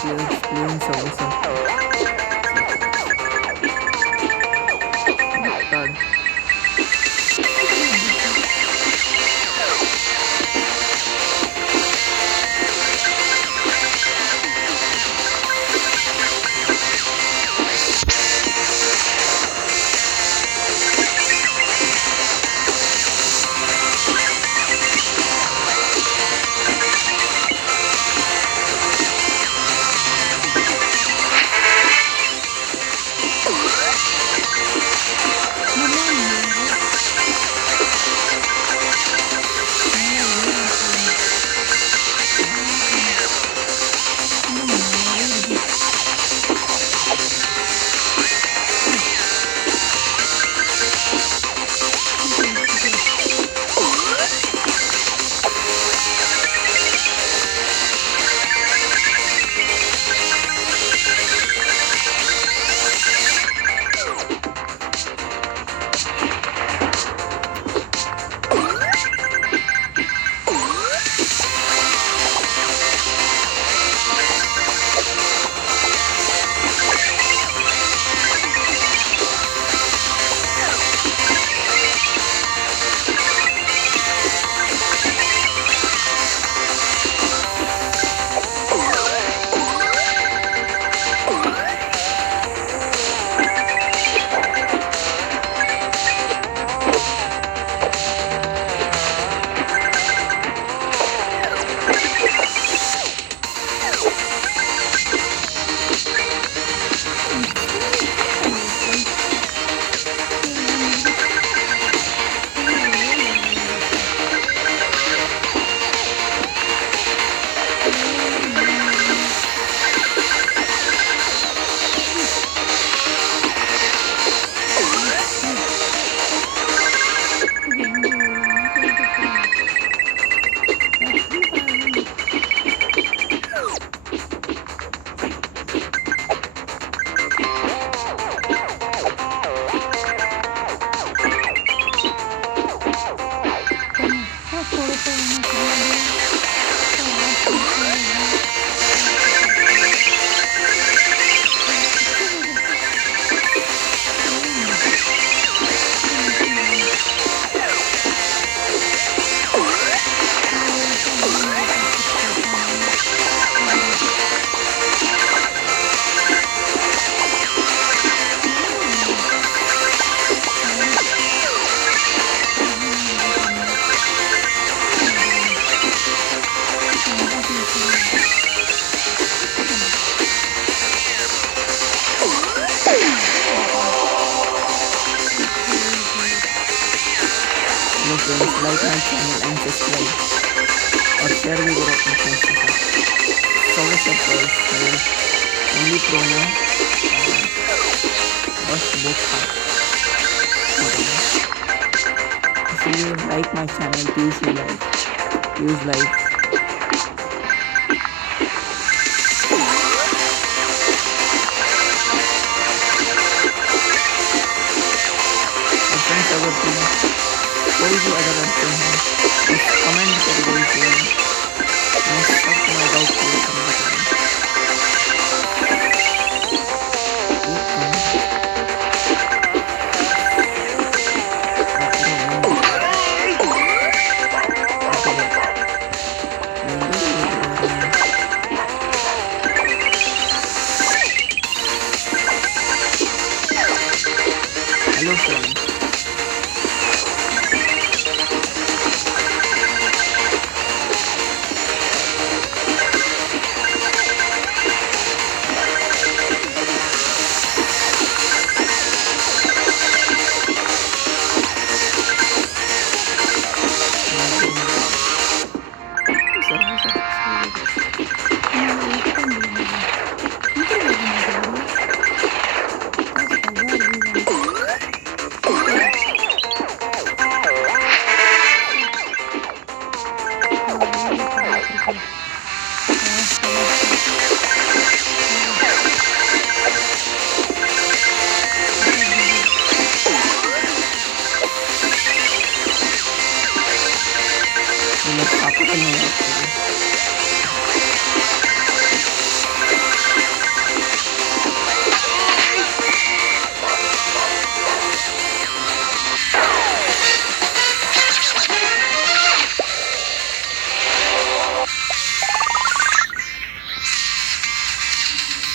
players playing Subway Surfers. Third. Hello friends, like my channel and subscribe or share with your friends. Subway Surfers only promo first book part. If you like my channel, please use like. और friends अगर तुम कोई भी अगर करते हैं तो comment कर दीजिए, मैं सब तुम्हारा डाउट क्लियर करना चाहूँगा। हेलो फ्रेंड्स, आपको